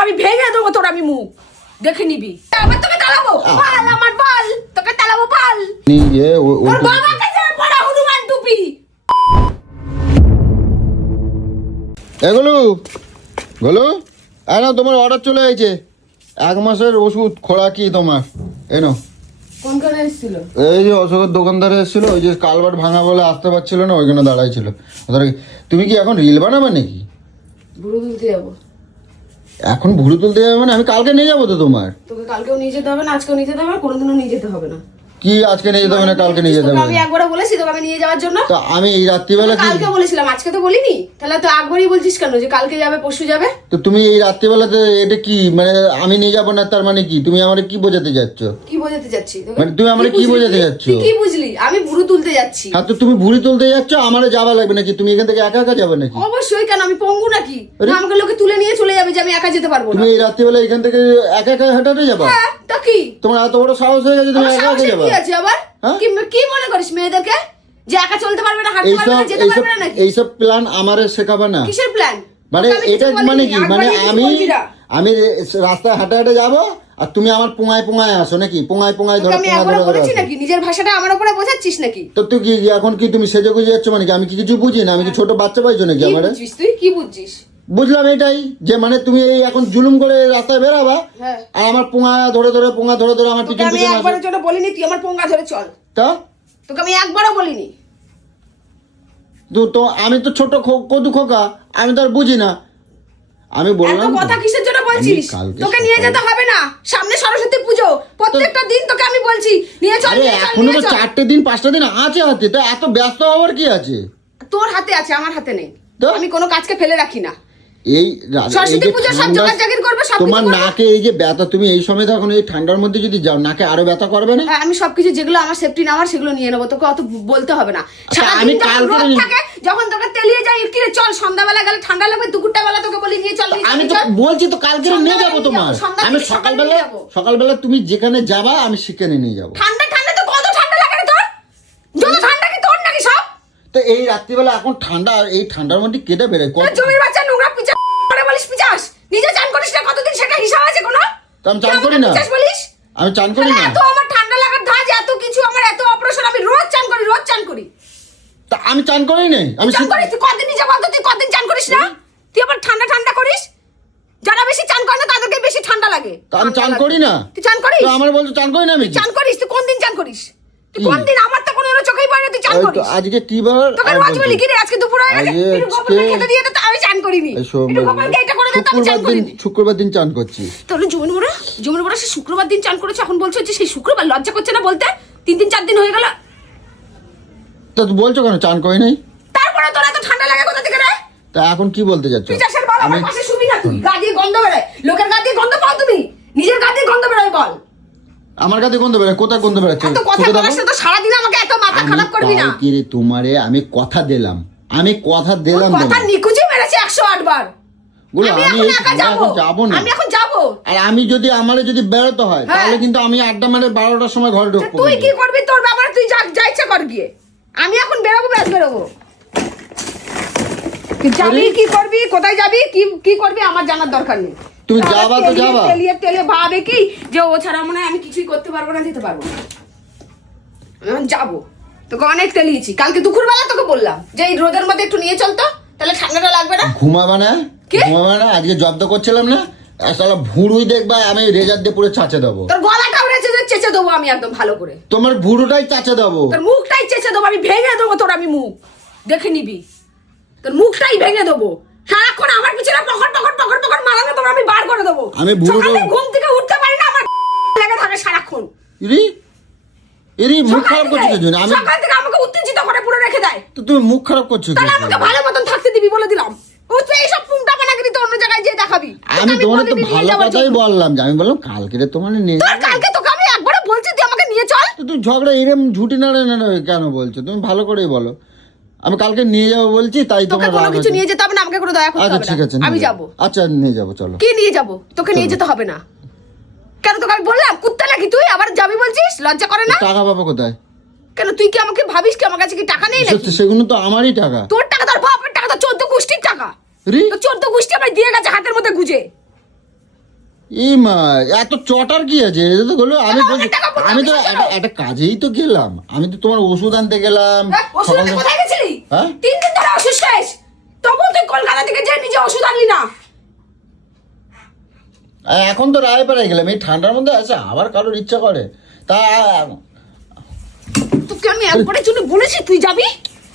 দেবো আমি, ভেঙে দেবো তোর আমি মুখ, দেখে নিবি। আবার তোকে তালাবো, বল আমার বল, তোকে তালাবো বল। ওর বাবাকে যে বড় হনুমান টুপি। এগুলো বলো, না তোমার অর্ডার চলে এসেছে, 1 মাসের ওষুধ খোরাকি তোমার এনো। কোনখানে এসেছিল? এই যে অশোকের দোকানদারে এসেছিল, ওই যে কালভার্ট ভাঙা বলে আসতে পারছিল না, ওইখানে দাঁড়াই ছিল। তুমি কি এখন রিল বানাবে নাকি? ভুরু তুলতে যাবো। এখন ভুরু তুলতে যাবে মানে? আমি কালকে নিয়ে যাবো তো তোমার। তোকে কালকেও নিয়ে যেতে হবে না, আজকেও নিয়ে যেতে হবে না, কোনোদিনও নিয়ে যেতে হবে না। কি আজকে নিয়ে যেতে হবে না, কালকে নিয়ে যেতে হবে? আমি একবারও বলেছি তোকে আমি নিয়ে যাওয়ার জন্য। তো আমি এই রাত্রিবেলা কালকে বলেছিলাম, আজকে তো বলিনি। তাহলে তো একবারই বলছিস কেন যে কালকে যাবে পরশু যাবে? তো তুমি এই রাত্রিবেলাতে এটা কি মানে আমি নিয়ে যাবো না তার মানে কি? তুমি আমারে কি বোঝাতে যাচ্ছ? কি বোঝাতে যাচ্ছি? মানে তুমি আমারে কি বোঝাতে যাচ্ছ? কি বুঝলি? আমি ভুরু তুলতে যাচ্ছি। হ্যাঁ, তো তুমি ভুড়ি তুলতে যাচ্ছ, আমারে যাওয়া লাগবে নাকি? তুমি এখান থেকে একা একা যাবে নাকি? অবশ্যই, কেন আমি পঙ্গু নাকি? না আমাকে লোকে তুলে নিয়ে চলে যাবে যে আমি একা যেতে পারবো না? তুমি এই রাত্রিবেলা এখান থেকে একা একা হেঁটে যাবা? হ্যাঁ, তা কি? তোমার এত বড় সাহস হয়ে গেছে তুমি একা একা যাবা? কি আছে আবার? কি মনে করিস মেয়েদেরকে যে একা চলতে পারবে না, হাঁটতে পারবে না, যেতে পারবে না নাকি? এইসব প্ল্যান আমারে শেখাবে না। কিসের প্ল্যান? মানে এটা মানে কি? মানে আমি রাস্তায় হাঁটে হাঁটে যাবো আর তুমি আমার পোঙায় পোঙায় আসো নাকি? পোঙায় পোঙায় ধরো, আমি পোঙায় একবার ধরো বলেছি নাকি নিজের ভাষাটা আমার উপরে বোঝাচ্ছিস নাকি? তো তুই কি এখন কি তুমি সেজে গুজে যাচ্ছ মানে কি? আমি কি কিছু বুঝি না? আমি কি ছোট বাচ্চা পাইছো নাকি আমারে? তুই কি বুঝছিস? বুঝলাম এটাই যে মানে তুমি এই এখন জুলুম করে রাস্তায় বেরাবা আর আমার পোঙা ধরে ধরে আমার পিছন আমি পিছন একবারের জন্য বলিনি তুই আমার পোঙা ধরে চল। তা তোকে আমি একবারও বলিনি। তো আমি তো ছোট কদু খোকা, আমি তো আর বুঝি না। আমি বললাম এত কথা কিসের জন্য বলছিস? তোকে নিয়ে যেতে হবে না, সামনে সরস্বতী পুজো, প্রত্যেকটা দিন তোকে আমি বলছি নিয়ে চল। আরে এখনো তো 4টে দিন 5টা দিন আছে হাতে, তা এত ব্যস্ত হওয়ার কি আছে? তোর হাতে আছে, আমার হাতে নেই। আমি কোনো কাজকে ফেলে রাখি না। এই সরস্বতী পুজো সব জোগাড় জাগির করবে, সব তোমার নাকে এই যে ব্যথা, তুমি এই সময় এখন এই ঠান্ডার মধ্যে যদি যাও নাকে আরো ব্যথা করবে না? আমি সবকিছু যেগুলো আমার সেফটি নেওয়ার সেগুলো নিয়ে নেবো, তোকে অত বলতে হবে না। আমি কালকে যখন তোকে তেলিয়ে যাই কি চল, সন্ধ্যাবেলা গেলে ঠান্ডা লাগবে, দুপুরটা বেলা তোকে বলি নিয়ে চল। আমি তো বলছি তো কালকে নিয়ে যাবো তোমার। আমি সকালবেলা তুমি যেখানে যাবা আমি সেখানে নিয়ে যাবো। ঠান্ডা ঠান্ডা তো কত ঠান্ডা লাগে রে তোর? যত ঠান্ডা কি তোর নাকি সব? তো এই রাত্রিবেলা এখন ঠান্ডা, এই ঠান্ডার মধ্যে কেটে বেরোয় কত? জমির বাচ্চা নোংরা পিচা করে বলিস পিচাস, নিজে চান করিস না কতদিন, সেটা হিসাব আছে কোনো? তো আমি চান করি না, আমি চান করি না। এত আমার ঠান্ডা লাগার ধাজ, এত কিছু আমার, এত অপারেশন, আমি রোজ চান করি। তা আমি চান করি নাই, আমি চান করিস? তুই কতদিন নিজে বলতো, তুই কতদিন চান করিস না? তুই আবার ঠান্ডা করিস। যারা বেশি চান করে না তাদেরকে বেশি ঠান্ডা লাগে। তা আমি চান করি না। তুই চান করিস? আমার বলছো চান করি না আমি? চান করিস? তুই কোন দিন চান করিস? তুই কোন দিন? আমার তো কোনো চোখেই পড়ে না তুই চান করিস। আজকে কি বার? তোকে রোজ বলি কি রে, আজকে দুপুরে গোপালকে খেতে দিয়ে তো আমি চান করিনি। গোপালকে এটা করে দে, আমি চান করিনি। শুক্রবার দিন চান করছি। তোর জমির বড় সে শুক্রবার দিন চান করেছে, এখন বলছো যে সেই শুক্রবার? লজ্জা করছে না বলতে? 3 4 দিন হয়ে গেল। তো তুই বলছো কেন চান করি নাই? তারপরে তোর এত ঠান্ডা লাগে কোথা থেকে রে? তা এখন কি বলতে যাচ্ছ? তুই চাষের বল, আমার পাশে শুবি না তুই? গা দিয়ে গন্ধ বেরোয়, লোকের গা দিয়ে গন্ধ পাও তুমি? নিজের গা দিয়ে গন্ধ বেরোয় বল? আমার কাছে গন্ধ বেরোয়? কোথায় গন্ধ বেরোচ্ছে? এত কথা বলার সাথে তো সারাদিন আমাকে এত মাথা খারাপ করবি না। কি রে তোমারে আমি কথা দিলাম কথা নিকুচি মেরেছে 108 বার। আমি এখন যাবো না। আমি এখন যাবো। আর আমি যদি আমারে যদি বেরোতে হয় তাহলে কিন্তু আমি আড্ডা মারে 12টার সময় ঘরে ঢুকবো। তুই কি করবি তোর ব্যাপারে, তুই যা ইচ্ছা কর গিয়ে। আমি এখন বেরোবো, ব্যাস বেরোবো। তুই যাবি, কি করবি, কোথায় যাবি, কি করবি আমার জানার দরকার নেই। তুমি যাবা তো যাবা। তেলিয়ে ভাবে কি যে ও ছাড়া মনে হয় আমি কিছুই করতে পারবো না, দিতে পারবো না। আমি যাবো, তোকে অনেক তেলিয়েছি। কালকে দুপুরবেলা তোকে বললাম যে এই রোদের মধ্যে একটু নিয়ে চল তো, তাহলে ঠান্ডাটা লাগবে না। ঘুমাবা না? আজকে জব্দ করছিলাম না, আসলে ভুড়ুই দেখবা আমি রেজার দিয়ে পুরো চাচে দেবো। তোর গলাটাও চেঁচে দেবো আমি একদম ভালো করে। তোমার ভুড়ুটাই চাচে দেবো, তোর মুখটাই চেঁচে দেবো আমি, ভেঙে দেবো তোর আমি মুখ, দেখে নিবি। তোর মুখটাই ভেঙে দেবো। সারাক্ষণ আমার পিছনে পকড় মারানো তোমার আমি বার করে দেবো। আমি সকালে ঘুম থেকে উঠতে পারি না, আমার লেগে থাকে সারাক্ষণ। মুখ খারাপ করছো কেন? আমি সকাল থেকে আমাকে উত্তেজিত করে পুরো রেখে দেয়। তো তুমি মুখ খারাপ করছো কেন? তাহলে আমাকে ভালো মতন থাকতে দিবি বলে দিলাম। তুই এইসব পুংটা বানাকে দিতে অন্য জায়গায় যেয়ে দেখাবি। আমি তোমার তো ভালো কথাই বললাম, যে আমি বললাম কালকে রে তোমার নিয়ে কালকে তোকে আমি একবারও বলছি তুই আমাকে নিয়ে চল। তুই ঝগড়া এরকম ঝুটি না কেন বলছো? তুমি ভালো করেই বলো। আমি কালকে নিয়ে যাবো বলছি, তাই তোমার কোনো কিছু নিয়ে যেতে হবে না, আমাকে কোনো দয়া করতে হবে না। আচ্ছা ঠিক আছে, আমি যাবো। আচ্ছা নিয়ে যাবো, চলো। কি নিয়ে যাবো? তোকে নিয়ে যেতে হবে না। কেন তোকে আমি বললাম কুত্তা নাকি তুই, আবার যাবি বলছিস? লজ্জা করে না? টাকা পাবো কোথায়? কেন তুই কি আমাকে ভাবিস কি আমার কাছে কি টাকা নেই নাকি? সেগুলো তো আমারই টাকা। তোর টাকা, তোর বাপের টাকা, তোর 14 গোষ্ঠীর টাকা। তোর 14 গোষ্ঠী আমার দিয়ে গেছে হাতের মধ্যে গুজে। এই মা এত চটার কি আছে এটা তো বলো আমি বলছি টাকা বললাম, আমি তো কিসের জন্য? একটা কাজেই তো গেলাম আমি তো তোমার ওষুধ আনতে গেলাম ওষুধ সকাল আনতে থেকে- কোথায় গেছিলি? হ্যাঁ? 3 দিন ধরে ওষুধ শেষ, তবু তুই কলকাতা থেকে যে নিজে ওষুধ আনলি না। এখন তো রায়পাড়ায় গেলাম এই ঠান্ডার মধ্যে আছে আবার কারোর ইচ্ছা করে তা তোকে আমি একবারের জন্য বলেছি তুই যাবি,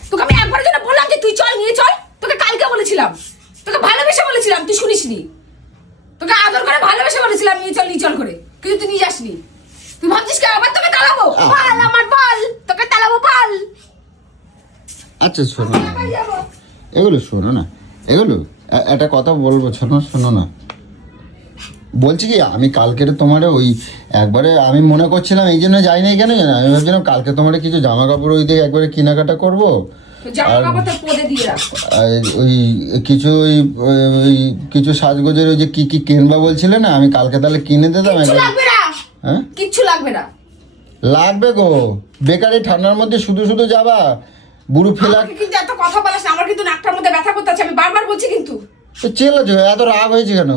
তোকে আমি একবারের জন্য বললাম যে তুই চল নিয়ে চল, তোকে কালকে বলেছিলাম, তোকে ভালোবেসে বলেছিলাম, তুই শুনিসনি, তোকে আদর করে ভালোবেসে বলেছিলাম নিয়ে চল করে, কিন্তু তুই নিয়ে যাসনি। তুই ভাবছিস কি আবার তোকে তাড়াবো? বল আমার বল, তোকে তাড়াবো বল। আচ্ছা শোনো না এগুলো শোনো না এগুলো একটা কথা বলবো শোনো না বলছি কি আমি কালকের তোমার ওই একবারে আমি মনে করছিলাম এই জন্য যাই নাই কেন জানো আমি ভাবছিলাম কালকে তোমার কিছু জামা কাপড় ওই দিকে একবারে কেনাকাটা করবো জামা কাপড় তো পদে দিয়ে রাখ। আর ওই কিছু ওই কিছু সাজগোজের ওই যে কি কি কিনবা বলছিলে না আমি কালকে তাহলে কিনে দিতাম কিচ্ছু একবার। লাগবে না, হ্যাঁ কিচ্ছু লাগবে না। লাগবে গো বেকারি ঠান্ডার মধ্যে শুধু যাবা বুড়ো ফেলা আমাকে কিন্তু এত কথা বলিস না, আমার কিন্তু নাকটার মধ্যে ব্যথা করতে আছে, আমি বারবার বলছি কিন্তু। তো চেল্লাছো এত রাগ হয়েছে কেন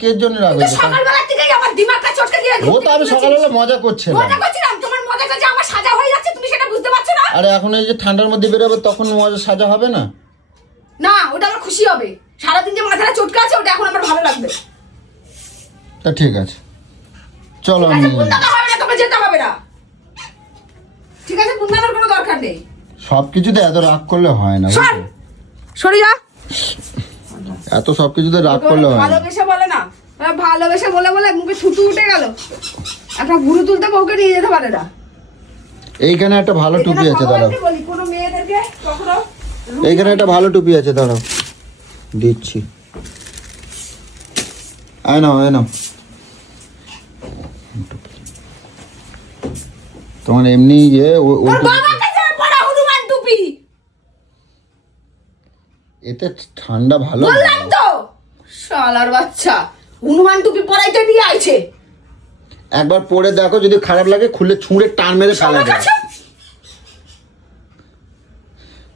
কে জন্য রাগ তুই হয়েছে সকালবেলা থেকেই আমার দিমাগটা চটকে দিয়ে ও তো আমি সকালবেলা মজা করছিলাম মজা করছিলাম, তোমার মজাটা যে আমার সাজা হয়ে যাচ্ছে তুমি সেটা বুঝতে পারছো না? আরে এখন এই যে ঠান্ডার মধ্যে বেরোবে তখন মজা সাজা হবে না না ওটা আমার খুশি হবে, সারাদিন যে মাথাটা চটকে আছে ওটা এখন আমার ভালো লাগবে। তা ঠিক আছে চলো ঠিক আমি আছে, বুনদানো হবে না, তোকে যেতে হবে না। ঠিক আছে, বুনদানোর কোনো দরকার নেই। সব কিছুতে এত রাগ করলে হয় না সর, সরে যা। এত সব কিছুতে রাগ করলে হয় না ভালোবেসে বলে না, ভালোবেসে বলে বলে মুখে থুতু উঠে গেল, একটা ভুরু তুলতে বউকে নিয়ে যেতে পারে না। এইখানে একটা ভালো টুপি আছে দাঁড়াও ভগবানকে বলি কোনো মেয়েদেরকে কখনো এইখানে একটা ভালো টুপি আছে দাঁড়াও দিচ্ছি আয় নাও তোমার এমনি ইয়ে ওর বাবার কাছে পড়া হনুমান টুপি, এতে ঠান্ডা ভালো বললাম তো শালার বাচ্চা হনুমান টুপি পরাইতে দিয়ে আইছে। একবার পরে দেখো যদি খারাপ লাগে খুলে ছুঁড়ে টান মেরে ফেলা আমার যায় কাছে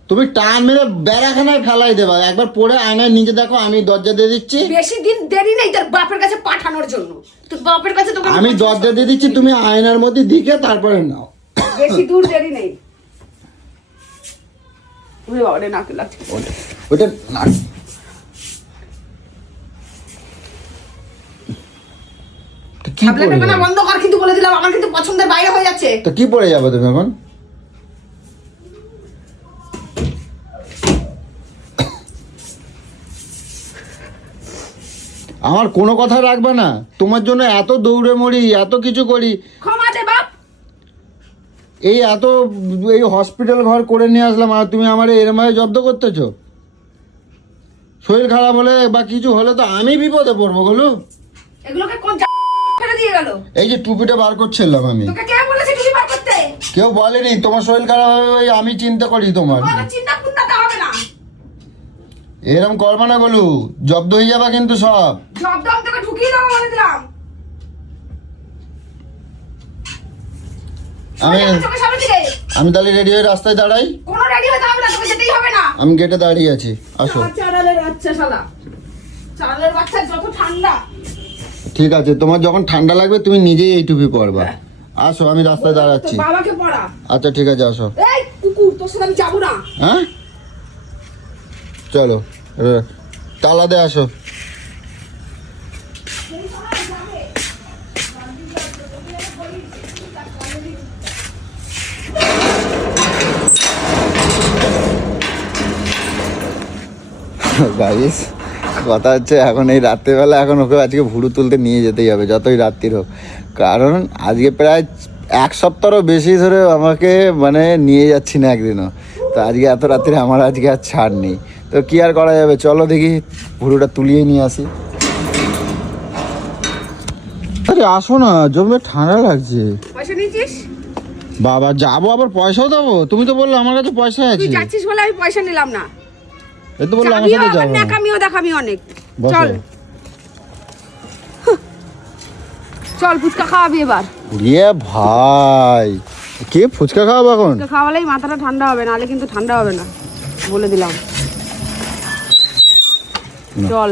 তুমি টান মেরে বেড়াখানায় ফেলাই দেবা একবার পরে আয়নায় নিজে দেখো আমি দরজা দিয়ে দিচ্ছি বেশি দিন দেরি নেই তোর বাপের কাছে পাঠানোর জন্য, তোর বাপের কাছে তোকে আমি দরজা দিয়ে দিচ্ছি তুমি আয়নার মধ্যে দিকে তারপরে নাও বেশি দূর দেরি নেই। ওরে বাবারে নাকে লাগছে। ওটা না তো কি ট্যাবলেট পরে না যাবে? বন্ধ কর, কিন্তু বলে দিলাম আমার কিন্তু পছন্দের বাইরে হয়ে যাচ্ছে। তো কি পরে যাবে তুমি এখন আমার কোনো কথা রাখবে না তোমার জন্য এত দৌড়ে মরি এত কিছু করি ক্ষমা দে বাপ। এই এই হসপিটাল ঘর করে নিয়ে আসলাম আর তুমি আমার এরম ভাবে জব্দ করতেছো শরীর খারাপ হলে বা কিছু হলে তো আমি বিপদে পড়বো বলো এগুলোকে কোন ফেলে দিয়ে গেল? এই যে টুপিটা বার করছিলাম আমি তোকে কে বলেছে টুপি বার করতে? কেউ বলেনি তোমার শরীর খারাপ হবে ওই আমি চিন্তা করি তোমার কোনো চিন্তা কুন্নাতে হবে না। এরম করবা না বলু জব্দ হয়ে যাবা কিন্তু সব জব দম তোকে ঢুকিয়ে দেবো বলে দিলাম। আমি চোখের সামনে দিকে আমি তাহলে রেডি হয়ে রাস্তায় দাঁড়াই কোনো রেডি হতে হবে না, তোকে যেতেই হবে না। আমি গেটে দাঁড়িয়ে আছি আসো চারালের বাচ্চা শালা, চারালের বাচ্চা যত ঠান্ডা। ঠিক আছে তোমার যখন ঠান্ডা লাগবে তুমি নিজেই এই টুপি পরবা আসো আমি রাস্তায় দাঁড়াচ্ছি তোর বাবাকে পড়া। আচ্ছা ঠিক আছে আসো এই কুকুর, তোর সাথে আমি যাবো না। হ্যাঁ চলো তালা দে আসো গাইস কথা হচ্ছে এখন এই রাত্রেবেলা এখন ওকে আজকে ভুরু তুলতে নিয়ে যেতেই হবে যতই রাত্রির হোক কারণ আজকে প্রায় 1 সপ্তাহরও বেশি ধরে আমাকে মানে নিয়ে যাচ্ছি না একদিনও তো আজকে এত রাত্রে আমার আজকে আর ছাড় নেই তো কি আর করা যাবে চলো দেখি ভুরুটা তুলিয়ে নিয়ে আসি আরে আসো না জমে ঠান্ডা লাগছে পয়সা নিয়েছিস? বাবা যাবো আবার পয়সাও দেবো তুমি তো বললে আমার কাছে পয়সা তুই আছে যাচ্ছিস বলে আমি পয়সা নিলাম না। এই তো বললে আমার চাবিও সাথে আবার যাবো না। ন্যাকামিও দেখামি অনেক। বসো। চল চল ফুচকা খাওয়াবি এবার। ইয়ে ভাই কে ফুচকা খাওয়াবো এখন ফুচকা খাওয়ালেই মাথাটা ঠান্ডা হবে, নাহলে কিন্তু ঠান্ডা হবে না বলে দিলাম। না। চল